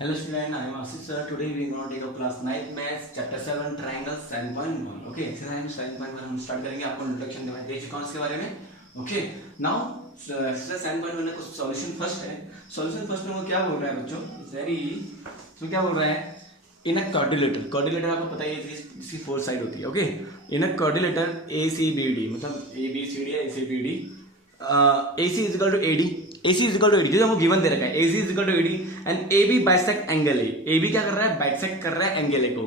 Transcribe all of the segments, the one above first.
Hello student, I am Ashish sir. Today we are going to take up class 9th maths chapter 7 triangle 7.1. Okay, exercise 7.1 हम start करेंगे. आपको introduction दे चुका हूँ इसके बारे में. Okay, now exercise 7.1 में कुछ सॉल्यूशन फर्स्ट है. सॉल्यूशन फर्स्ट में वो क्या बोल रहा है बच्चों? वेरी तो क्या बोल रहा है? इन अ क्वाड्रिलेटर आपको पता ही है इसकी फोर साइड होती है. ओके, इन अ क्वाड्रिलेटर ACBD मतलब ABCD है ACBD. AC is equal to AD. AC is equal to AD जो हमको गिवन दे रखा है. AC is equal to AD and AB bisect angle A. AB क्या कर रहा है? बाइसेक्ट कर रहा है एंगल A को.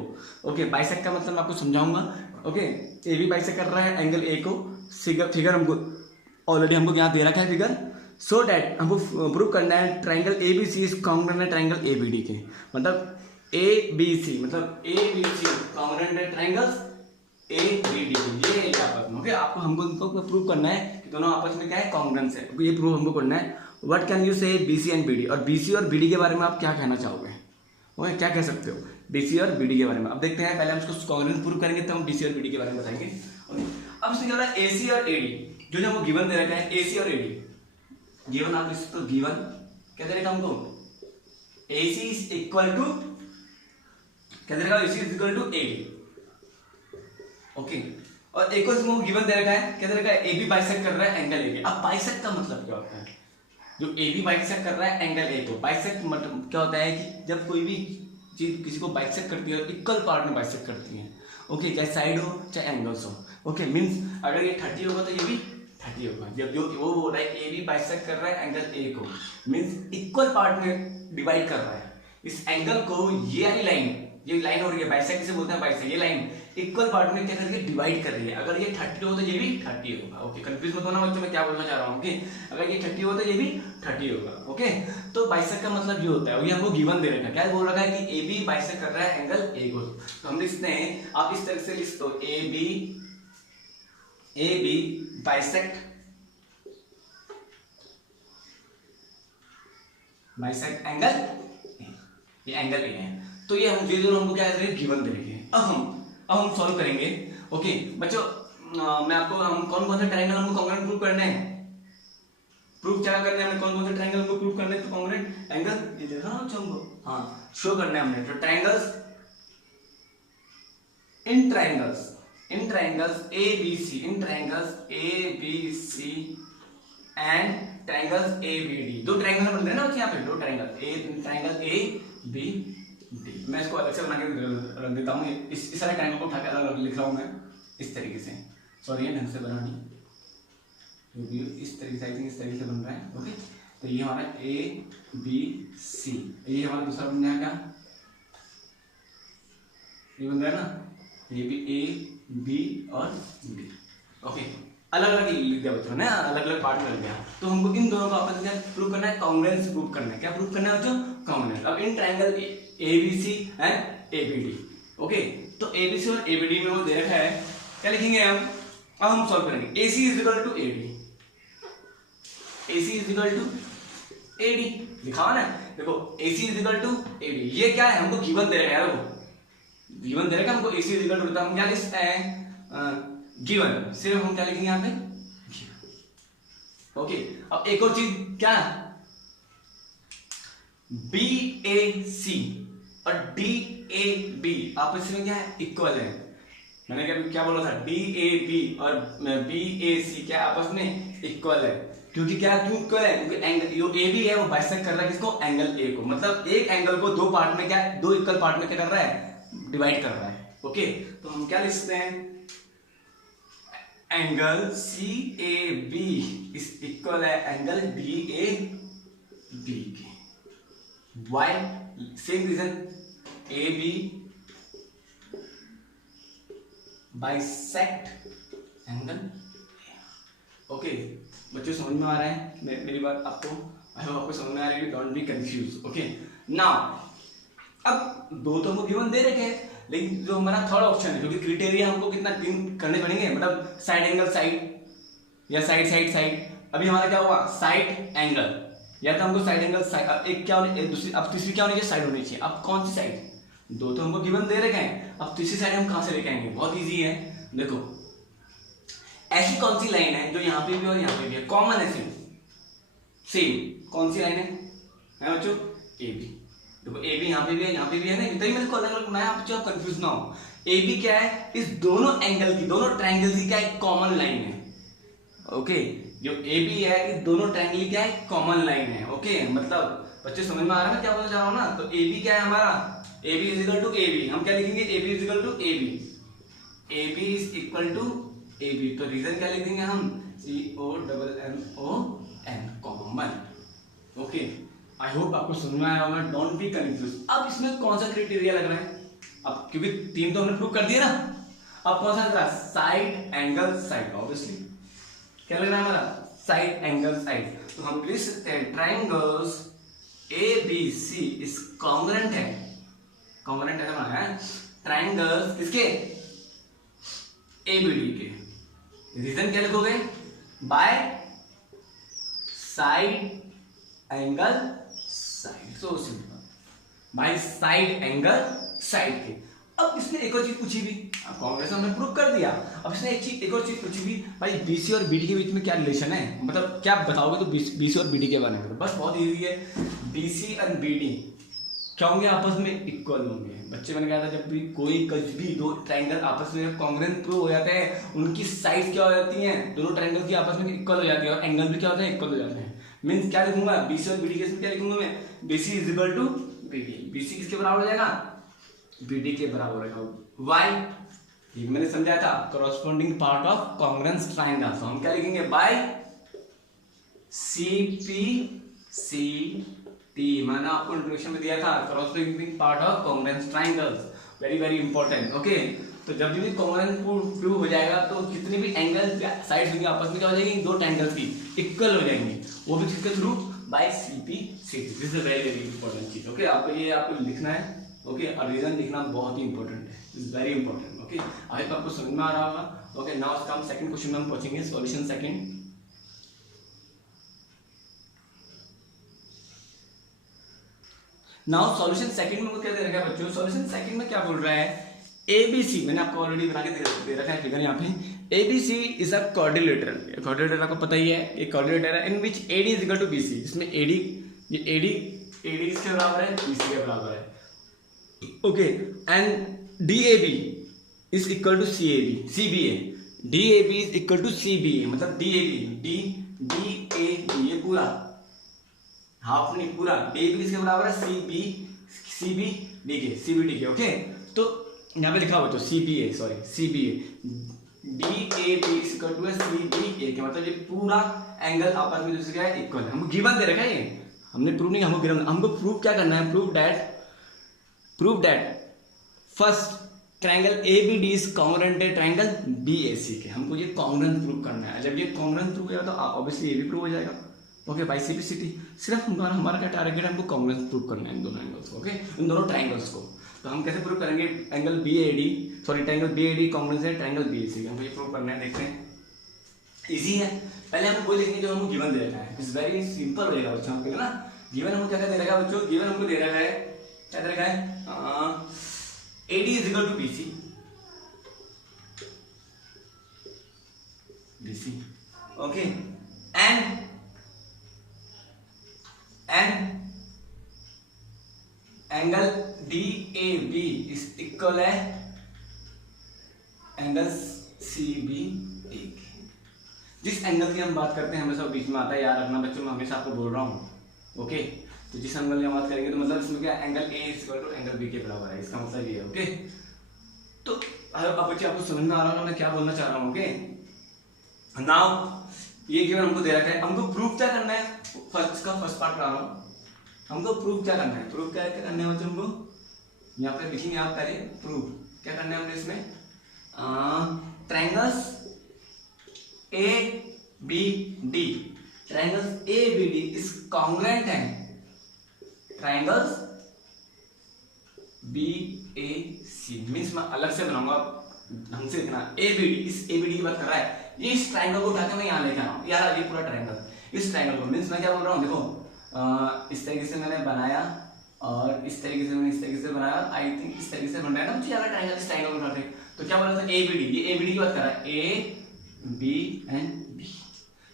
ओके, बाइसेक्ट का मतलब मैं आपको समझाऊंगा. ओके, AB बाइसेक्ट कर रहा है एंगल A को. फिगर हमको ऑलरेडी हमको यहाँ दे रखा है फिगर. सो डैट हमको प्रूव करना है ट्राइंगल ABC इज कॉन्ग्रुएंट है ट्राइंगल ABD के. मतलब ABC मतलब ABC कॉन्ग्रुएंट है ट्राइंगल्स ABD ये आपस में. ओके, आपको हमको इनको प्रूव करना है कि दोनों आपस में क्या है? कॉन्ग्रुएंस है. ये प्रूव हमको करना है. व्हाट कैन यू से BC एंड BD. और BC और BD के बारे में आप क्या कहना चाहोगे? ओके, क्या कह सकते हो BC और BD के बारे में? अब देखते हैं, पहले हम इसको कॉन्ग्रुएंस प्रूव करेंगे तो हम BC और BD के बारे में बताएंगे. ओके, अब इसमें क्या हो रहा है? AC और AD जो हमको गिवन दे रखा है. AC और AD गिवन, आप इसको गिवन क्या दे रखा हमको? AC इज इक्वल टू क्या दे रखा? AC is equal to AD. Okay, और एक और इसमें गिवन दे रखा है. क्या दे रखा है? AB बाइसेक्ट कर रहा है एंगल A के. अब बाइसेक्ट का मतलब क्या होता है? जो AB बाइसेक्ट कर रहा है एंगल A को. बाइसेक्ट मतलब क्या होता है कि जब कोई भी चीज किसी को बाइसेक्ट करती है, इक्वल पार्ट में बाइसेक्ट करती है. ओके, चाहे साइड हो चाहे एंगल्स हो. ओके, मींस अगर ये 30 होगा तो ये भी 30 होगा. जब जो वो हो रहा है AB बाइसेक्ट कर रहा है एंगल A को, मींस इक्वल पार्ट में डिवाइड कर रहा है. इस एंगल को ये लाइन हो रही है बाइसेक्ट से बोलते हैं बाइसेक्ट. ये लाइन इक्वल पार्ट में क्या कर रही है? डिवाइड कर रही है. अगर ये 30 हो तो ये भी 30 होगा. ओके, कंफ्यूज मत होना बच्चों, मैं क्या बोलना चाह रहा हूँ. ओके, अगर ये 30 हो तो ये भी 30 होगा. ओके, तो बाइसेक्ट का मतलब ये होता है. ये हमको गिवन दे रखा है. क्या बोल रखा है कि AB बाइसेक्ट कर रहा है एंगल A को. तो हम लिखते हैं, आप इस तरह से लिख दो AB बाइसेक्ट एंगल A. ये एंगल A है. तो ये हम ये दोनों हमको क्या दे रहे हैं? गिवन दे रखे हैं. अब हम सॉल्व करेंगे. ओके बच्चों, मैं आपको हम कौन सा ट्रायंगल हमको कॉन्ग्रुएंट प्रूव करना है? प्रूव क्या करना है हमें? कौन सा ट्रायंगल हमको प्रूव करना है? तो कॉन्ग्रुएंट एंगल ये देखा ना बच्चों हमको. हाँ, शो करना है हमने. तो triangles in triangles ABC and triangles ABD. दो ट्रायंगल बन रहे हैं ना यहाँ पे, दो ट्रायंगल ABD. मैं इसको अलग से बना के रख देता हूँ. इस सारे ट्रायंगल को उठा के अलग लिख रहा हूँ मैं इस तरीके से. सॉरी, ये ढंग से बनानी क्योंकि इस तरीके से आई थिंक इस तरीके से बन रहा है. ओके, तो ये हमारा ABC. ये हमारा दूसरा बन जाएगा, ये बन गया ना. ये भी A B और B. ओके, अलग अलग लिख दिया बच्चों ने, अलग अलग पार्ट में लिख दिया. तो हमको इन दोनों का आपस में प्रूव करना है, कॉन्ग्रुएंस प्रूव करना है. क्या प्रूव करना है बच्चों? कॉन्ग्रुएंस. अब in triangle ABC and ABD. Okay, तो ABC और ABD में वो दे रखा है. क्या लिखेंगे हम? अब हम सॉल्व करेंगे. AC is equal to AD. AC is equal to AD लिखा हुआ ना. देखो AC is equal to AD. ये क्या है? हमको गिवन दे रखा है. देखो गिवन दे रखा है हमको. AC इज इक्वल टू, हम क्या लिखते हैं? गिवन. सिर्फ हम क्या लिखेंगे यहाँ पे? ओके, अब एक और चीज क्या? BAC और DAB आपस में क्या है? इक्वल है. मैंने क्या बोला था? DAB और BAC क्या आपस में इक्वल है. क्योंकि क्या क्यों इक्वल है? क्योंकि एंगल जो AB है वो बाइसेक्ट कर रहा है किसको? एंगल A को. मतलब एक एंगल को दो पार्ट में क्या, दो इक्वल पार्ट में क्या कर रहा है? डिवाइड कर रहा है. ओके, तो हम क्या लिखते हैं? एंगल CAB इज इक्वल है एंगल BAB के. Why? Same reason. AB bisect angle. Okay बच्चों, समझ में आ रहा है मेरी बात आपको? आई होप आपको समझ में आ रही है. Don't be confuse. Okay, now अब दो तो हमको गिवन दे रखे हैं, लेकिन जो हमारा थर्ड ऑप्शन है, क्योंकि क्राइटेरिया हमको कितना 3 करने पड़ेंगे. मतलब साइड एंगल साइड या साइड. अभी हमारा क्या हुआ? Side angle. या तो हमको साइड एंगल एक क्या होनी, दूसरी, अब तीसरी क्या होनी चाहिए? साइड होनी चाहिए. अब कौन सी साइड? दो तो हमको गिवन दे रखे हैं. अब तीसरी साइड हम कहां से लेके आएंगे? बहुत इजी है. देखो ऐसी कौन सी लाइन है जो यहाँ पे भी और यहाँ पे भी है? कॉमन है, सेम. कौन सी लाइन है बच्चों? AB. देखो ए बी यहाँ पे भी है, यहाँ पे भी है ना, तभी मैंने इसको अलग अलग बनाया आप कंफ्यूज ना हो। ए बी क्या है, इस दोनों एंगल की, दोनों ट्रायंगल की क्या एक कॉमन लाइन है। ओके, जो ए बी है इस दोनों ट्रायंगल की क्या है कॉमन लाइन है। ओके, मतलब बच्चे समझ में आ रहा है मैं क्या बोलना चाह रहा हूँ ना। तो ए बी क्या है हमारा, A B is equal to A B, हम क्या लिखेंगे A B is equal to A B, A B is equal to A B. तो रीजन क्या लिखेंगे हम, COMMON common. Okay, I hope आपको समझ में आया होगा, डोंट बी कंफ्यूज। अब इसमें कौन सा क्राइटेरिया लग रहा है, अब क्योंकि तीन तो हमने प्रूव कर दिया ना, अब कौन सा लग रहा है, साइड एंगल साइड। ऑब्वियसली क्या लग रहा है हमारा, साइड एंगल साइड। तो हम लिख सकते हैं ट्राइंगल्स ABC इज कॉन्ग्रुएंट है, कॉन्ग्रुएंट है हमारा ट्राइंगल्स किसके, ABD के। रीजन क्या लिखोगे, bye side angle side, so simple, bye side angle side के। अब इसने एक और चीज पूछी भी, कांग्रेस हमने प्रूव कर दिया, अब इसने एक और चीज पूछी भी, भाई BC और BD के बीच में क्या रिलेशन है, मतलब क्या बताओगे तो BC और BD के बारे में। बस बहुत इजी है, BC और BD क्या होंगे, आपस में इक्वल होंगे। बच्चे मैंने कहा था जब भी कोई कुछ भी दो ट्रायंगल आपस में कांग्रुएंट प्रूव हो जाते हैं, उनकी साइड्स क्या हो जाती हैं, दोनों ट्रायंगल की आपस में इक्वल हो जाती है और एंगल भी क्या होता है, इक्वल हो जाते हैं। मींस क्या लिखूंगा, BC और BD के इसमें क्या लिखूंगा मैं, BC is equal to BD, BC किसके बराबर हो जाएगा, BD के बराबर रहेगा। वाई, ये मैंने समझाया था, corresponding part of congruent triangle. तो हम क्या लिखेंगे, बाय CPCT, मैंने आपको इंट्रोडक्शन में दिया था, corresponding part of congruent triangles, very very important. Okay, तो जब भी कांग्रुएंट प्रूव हो जाएगा तो जितने भी एंगल साइड्स होंगे आपस में क्या हो जाएंगी, दो ट्रायंगल्स की इक्वल हो जाएंगी, वो भी किसके through, by CPCT। This is very very important चीज। ओके, आपको ये आपको लिखना है। ओके, और रीजन लिखना बहुत ही इंपॉर्टेंट है, is very important. Okay, I hope आपको समझ में आ रहा होगा। Okay, now come second question में हम पहुंचेंगे, solution second. Now solution second में क्या दे रखा है बच्चों, सॉल्यूशन सेकंड में क्या बोल रहा है, ABC, मैंने आपको ऑलरेडी बना के दे रखा है फिगर यहाँ पे। ABC is a quadrilateral, quadrilateral आपको पता ही है, एक क्वाड्रिलेटर है in which AD is equal to BC, जिसमें AD किसके बराबर है, BC के बराबर है। Okay, and DAB is equal to CBA, DAB is equal to CBA, मतलब DAB ये पूरा हाफ नहीं, पूरा DAB किसके बराबर है, CBD के। ओके, तो यहाँ पे लिखा हुआ तो CBA DAB is equal to CBA के, मतलब ये पूरा एंगल आपस में दूसरे का इक्वल है। हमको गिवन दे रखा है, ये हमने प्रूव नहीं, हमको गिवन, हमको प्रूव क्या करना है, prove that first triangle ABD is congruent है ट्रायंगल BAC के। हमको ये कॉन्ग्रुएंट प्रूव करना है, जब ये कॉन्ग्रुएंट प्रूव हो जाएगा तो ऑब्वियसली ये भी प्रूव हो जाएगा। ओके, बाय CPCT, सिर्फ हमारा क्या टारगेट है, हमको कॉन्ग्रुएंट प्रूव करना है इन दोनों एंगल्स को। ओके, इन दोनों ट्रायंगल्स को। तो हम कैसे प्रूव करेंगे, एंगल ट्रायंगल BAD कॉन्ग्रुएंट है ट्रायंगल BAC के, हमको ये प्रूव करना है। देखते हैं, इजी है। पहले हम कोई लिखेंगे जो हमको गिवन दे रखा है, इट्स वेरी सिंपल हो जाएगा बच्चों, हमको ना गिवन हमको क्या दे रखा है बच्चों, गिवन हमको दे रखा है, क्या दे रखा है, AD is equal to BC, okay, and angle DAB is equal है एंगल CBA के। जिस एंगल की हम बात करते हैं हमेशा बीच में आता है, याद रखना बच्चों, मैं हमेशा आपको बोल रहा हूँ। ओके, तो जिस एंगल की हम बात करेंगे तो मतलब इसमें क्या, angle A is equal to angle B के बराबर है, इसका मतलब ये है। ओके, तो अब बच्चे आपको समझ में आ रहा होगा मैं क्या बोलना चाह रहा हूँ। ओके, नाउ ये गिवन हमको दे रखा है, हमको प्रूफ क्या करना है, फर्स्ट पार्ट रहा हूँ, हमको प्रूफ क्या करना है, प्रूफ क्या करना है बच्चों, हमको यहाँ पे लिखेंगे आप पहले, प्रूफ क्या करना है हमने इसमें, ट्रायंगल्स ABD इज कॉन्ग्रुएंट है ट्रायंगल्स BAC। मींस मैं अलग से बनाऊंगा, ढंग से लिखना, ABD की बात कर रहा है, ये इस ट्रायंगल को उठाकर मैं यहाँ लेके आया हूँ, यार ये पूरा ट्रायंगल, इस ट्रायंगल को, मींस मैं क्या बोल रहा हूँ, देखो इस तरीके से मैंने बनाया और इस तरीके से मैंने इस तरीके से बनाया, आई थिंक इस तरीके से बन रहा है ना, मुझे यार ट्रायंगल, इस ट्रायंगल को उठाते, तो क्या बोला था, ABD, ये ABD की बात कर रहा है, A B एंड B।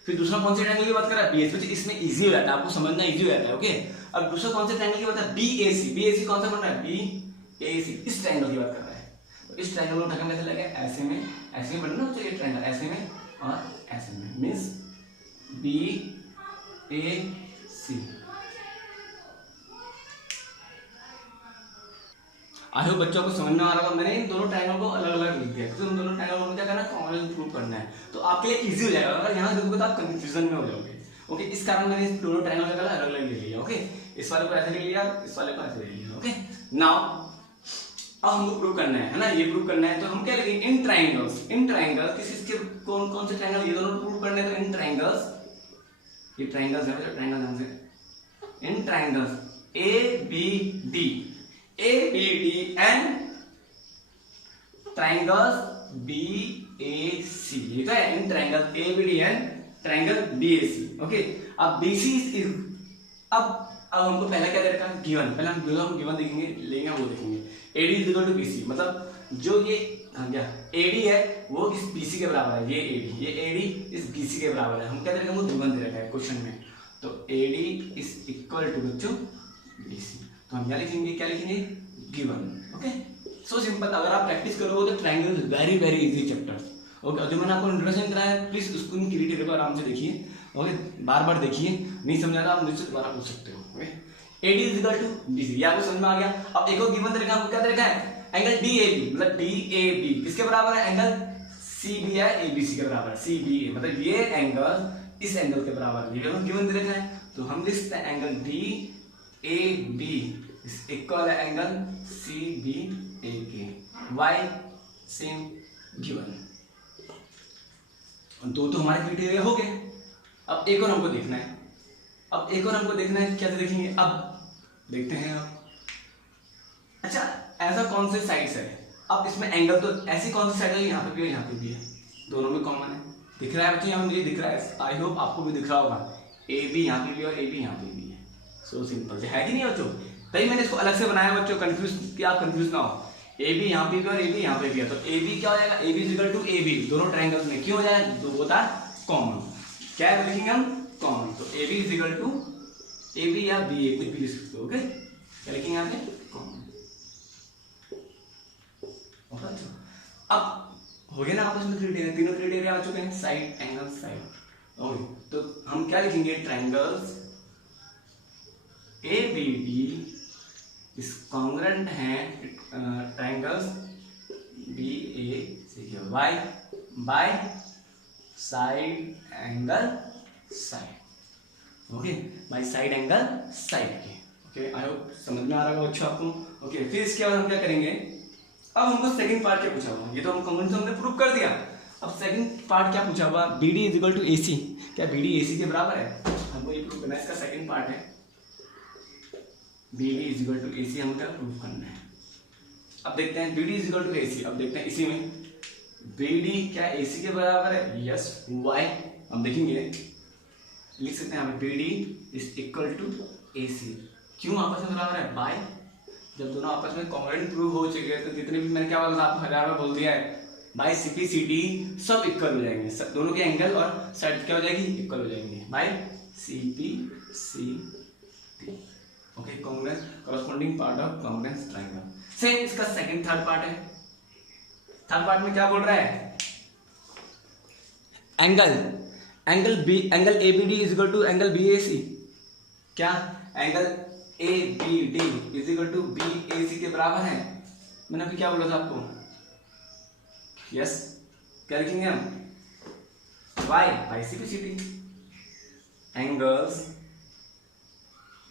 फिर दूसरा कौन से ट्रायंगल की बात कर रहा है, BAC। इसमें इजी हो जाता है, आपको समझना इजी हो जाता है। ओके, अब दूसरा कौन से ट्रायंगल की बात है, BAC। BAC कौन सा बन रहा है, BAC, इस ट्रायंगल की बात कर रहा है। तो इस ट्रायंगल को उठाकर कैसे लगेगा, ऐसे में बनना चाहिए ट्रायंगल, ऐसे में और ऐसे में, मींस BAC। आई होप बच्चों को समझ में आ रहा होगा। मैंने इन दोनों ट्रायंगल को अलग अलग लिख दिया क्योंकि उन दोनों ट्रायंगल को क्या करना है, कॉमन प्रूव करना है, तो आपके लिए इजी हो जाएगा। अगर यहाँ देखोगे तो आप कंफ्यूजन में हो जाओगे। ओके, इस कारण मैंने इस दोनों ट्रायंगल का कलर अलग अलग ले लिया। ओके, इस वाले को ऐसे ले लिया, इस वाले को ऐसे ले लिया। ओके, नाउ अब हमको प्रूव करना है ना, ये प्रूव करना है तो हम क्या लिखेंगे, इन ट्रायंगल किसी कौन कौन से ट्रायंगल, ये दोनों प्रूव करने हैं तो इन ट्रायंगल्स, ये ट्रायंगल्स है जो ट्रायंगल हमसे, इन triangles ABD and triangles BAC, ये क्या है, इन triangle ABD and triangle BAC। Okay, अब BC अब हमको पहला क्या दे रखा है, गिवन। पहले हम गिवन देखेंगे, लेंगे वो देखेंगे। AD is equal to BC, मतलब जो ये क्या AD है वो इस BC के बराबर है, ये AD इस BC के बराबर है। हम क्या दे रखे हैं, वो गिवन दे रखा है क्वेश्चन में, तो AD इज इक्वल टू बच्चों BC, तो हम क्या लिखेंगे गिवन। Okay, so simple. अगर आप प्रैक्टिस करोगे तो triangle very very easy chapters. Okay, जो मैंने आपको इंट्रोडक्शन कराया है प्लीज उसको क्रिएटिव आराम से देखिए। ओके, बार देखिए, नहीं समझा तो आप मुझसे दोबारा पूछ सकते हो। Okay, AD is equal to BC, ये आपको समझ में आ गया। अब एक और गिवन दे रखा है, आपको क्या दे रखा है, एंगल DAB, मतलब DAB किसके बराबर है, एंगल CB है ABC के बराबर, CBA मतलब ये एंगल इस एंगल के बराबर, ये गिवन दे रखा है। तो हम लिखते हैं एंगल DAB इज इक्वल है एंगल CBA के, वाई सेम गिवन। दो तो हमारे क्राइटेरिया हो गए। अब एक और हमको देखना है, कैसे देखेंगे, अब देखते हैं आप। अच्छा, ऐसा कौन से साइड्स है, अब इसमें एंगल तो ऐसी कौन सी साइड है, यहाँ पे भी है, यहाँ पे भी है, दोनों में कॉमन है, दिख रहा है बच्चों, यहाँ मुझे दिख रहा है, आई होप आपको भी दिख रहा होगा। AB यहाँ पे भी और AB यहाँ पे भी है, सो सिंपल है कि नहीं बच्चों। तभी मैंने इसको अलग से बनाया बच्चों, कंफ्यूज कि आप कंफ्यूज ना हो। AB यहाँ पे भी और AB यहाँ पे भी है, तो AB क्या हो जाएगा, AB is equal to AB, दोनों ट्रायंगल्स में क्यों हो जाएगा, दो होता है कॉमन, क्या है लिखेंगे हम, कॉमन। तो AB is equal to AB या BA कुछ भी लिख सकते हो। ओके, क्या लिखेंगे यहाँ पे, कॉमन। अब हो गया ना आपस में क्राइटेरिया, तीनों क्राइटेरिया आ चुके हैं, साइड एंगल साइड। ओके, तो हम क्या लिखेंगे, ट्रायंगल्स ABD इस कॉन्ग्रुएंट हैं ट्रायंगल्स BAC के, why by side angle side. Okay, by side angle side के। ओके, आई होप समझ में आ रहा होगा बच्चों आपको। ओके, फिर इसके बाद हम क्या करेंगे, अब हमको सेकंड पार्ट क्या पूछा हुआ, ये तो हम कॉमन से हमने प्रूव कर दिया। अब सेकंड पार्ट क्या पूछा हुआ, BD is equal to AC, क्या BD AC के बराबर है, हमको ये प्रूव करना है। इसका सेकंड पार्ट है BD is equal to AC, हमको क्या प्रूव करना है। अब देखते हैं BD is equal to AC, अब देखते हैं इसी में BD क्या AC के बराबर है, यस, वाई, अब देखेंगे लिख सकते हैं यहाँ पे BD is equal to AC, क्यों आपस में बराबर है, बाय जब दोनों आपस में कॉन्ग्रुएंट प्रूव हो चुके हैं तो जितने भी मैंने क्या बोला था आपको 1000 बार बोल दिया है, बाय CPCD सब इक्वल हो जाएंगे, दोनों के एंगल और साइड क्या हो जाएगी, इक्वल हो जाएंगे, by CPCD। Okay, congruence corresponding part of congruence triangle. Same इसका सेकंड थर्ड पार्ट है। थर्ड पार्ट में क्या बोल रहा है, angle ABD is equal to angle BAC, क्या angle ABD is equal to BAC के बराबर है। मैंने अभी क्या बोला था आपको, यस, क्या लिखेंगे हम, why by CPCD, angles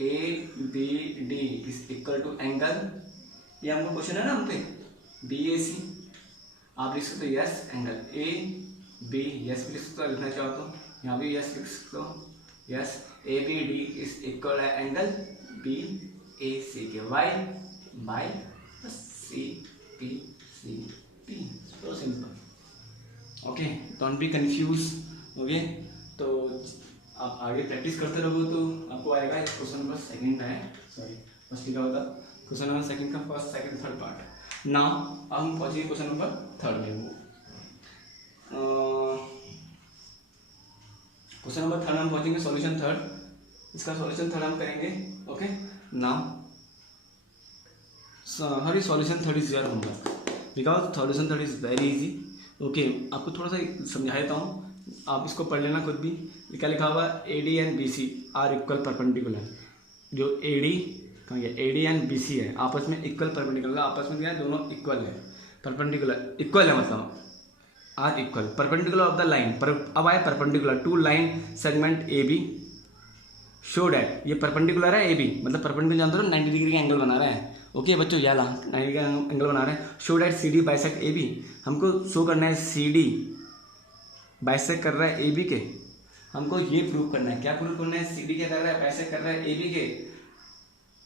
ABD is equal to angle, ये हमको क्वेश्चन है ना हम पे, BAC, आप लिख सकते हो यस एंगल AB, यस भी लिख सकते हो, लिखना चाहो तो यहाँ भी यस लिख सकते हो, यस ABD इज इक्वल है एंगल BAC के, वाई बाय CPCD, तो simple. Okay, don't be confuse. Okay, तो आप आगे प्रैक्टिस करते रहोगे तो आपको आएगा। क्वेश्चन नंबर सेकंड है, सॉरी फर्स्ट लिखा होता, क्वेश्चन नंबर सेकंड का first second third part. Now अब हम पहुंचेंगे क्वेश्चन नंबर थर्ड में। क्वेश्चन नंबर थर्ड हम पहुंचेंगे सॉल्यूशन थर्ड। इसका सॉल्यूशन थर्ड हम करेंगे ओके नाउ हमारी solution third is your homework because solution third is very easy. Okay आपको थोड़ा सा समझा देता हूँ, आप इसको पढ़ लेना खुद भी। क्या लिखा हुआ है, AD and BC are equal perpendicular. जो AD कहाँ गया, AD एंड BC है आपस में इक्वल परपेंडिकुलर, आपस में क्या है, दोनों इक्वल है, परपेंडिकुलर इक्वल है, मतलब are equal perpendicular of the line. अब आए perpendicular to line segment AB show that, ये परपेंडिकुलर है AB, मतलब परपेंडिकुलर जानते हो 90 डिग्री का एंगल बना रहा है। ओके बच्चों, या 90 का एंगल बना रहे हैं। Show that CD bisect AB, हमको शो करना है CD बाइसेक्ट कर रहा है AB के, हमको ये प्रूव करना है। क्या प्रूव करना है, CD क्या कर रहा है, बाइसेक्ट कर रहा है AB के।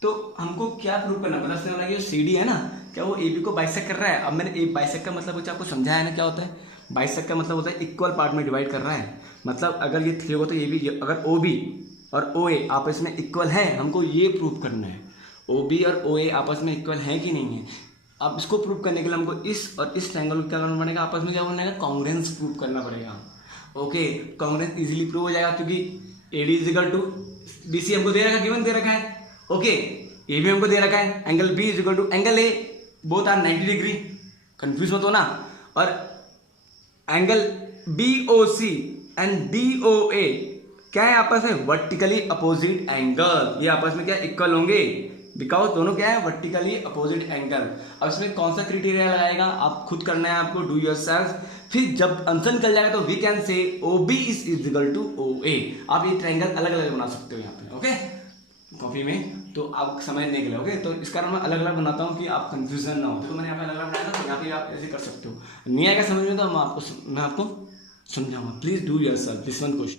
तो हमको क्या प्रूव करना है, मतलब समझ में कि जो CD है ना, क्या वो AB को बाइसेक्ट कर रहा है। अब मैंने बाइसेक्ट का मतलब कुछ आपको समझाया ना, क्या होता है बाइसेक्ट का मतलब होता है इक्वल पार्ट में डिवाइड कर रहा है। मतलब अगर ये 3 होगा तो AB, अगर OB और OA आपस में इक्वल है, हमको ये प्रूव करना है OB और OA आपस में इक्वल है कि नहीं है। अब इसको प्रूव करने के लिए हमको इस और इस ट्रायंगल को क्या करना पड़ेगा, आपस में क्या करना है, कॉन्ग्रुएंस प्रूव करना पड़ेगा। ओके कॉन्ग्रुएंस इजीली प्रूव हो जाएगा क्योंकि AD इक्वल टू BC हमको दे रखा है, गिवन दे रखा है। ओके AB हमको दे रखा है, angle B is equal to angle A, both are 90 degree, confuse मत होना। और एंगल BOC एंड DOA क्या है, आपस में वर्टिकली अपोजिट एंगल, ये आपस में क्या इक्वल होंगे बिकॉज दोनों क्या है वर्टिकली अपोजिट एंगल। अब इसमें कौन सा क्राइटेरिया लगाएगा, आप खुद करना है, आपको डू योरसेल्फ। फिर जब आंसर निकल जाएगा तो we can say OB is equal to OA। आप ये ट्रायंगल अलग अलग बना सकते हो यहाँ पे, ओके कॉपी में, तो आप समझने के लिए। ओके तो इस कारण मैं अलग अलग बनाता हूँ कि आप कंफ्यूजन ना हो। तो मैंने यहाँ पे अलग अलग बनाया था, तो यहाँ पे आप ऐसे कर सकते हो। नहीं आएगा समझ में तो मैं आपको समझाऊंगा। Please do yourself this one question.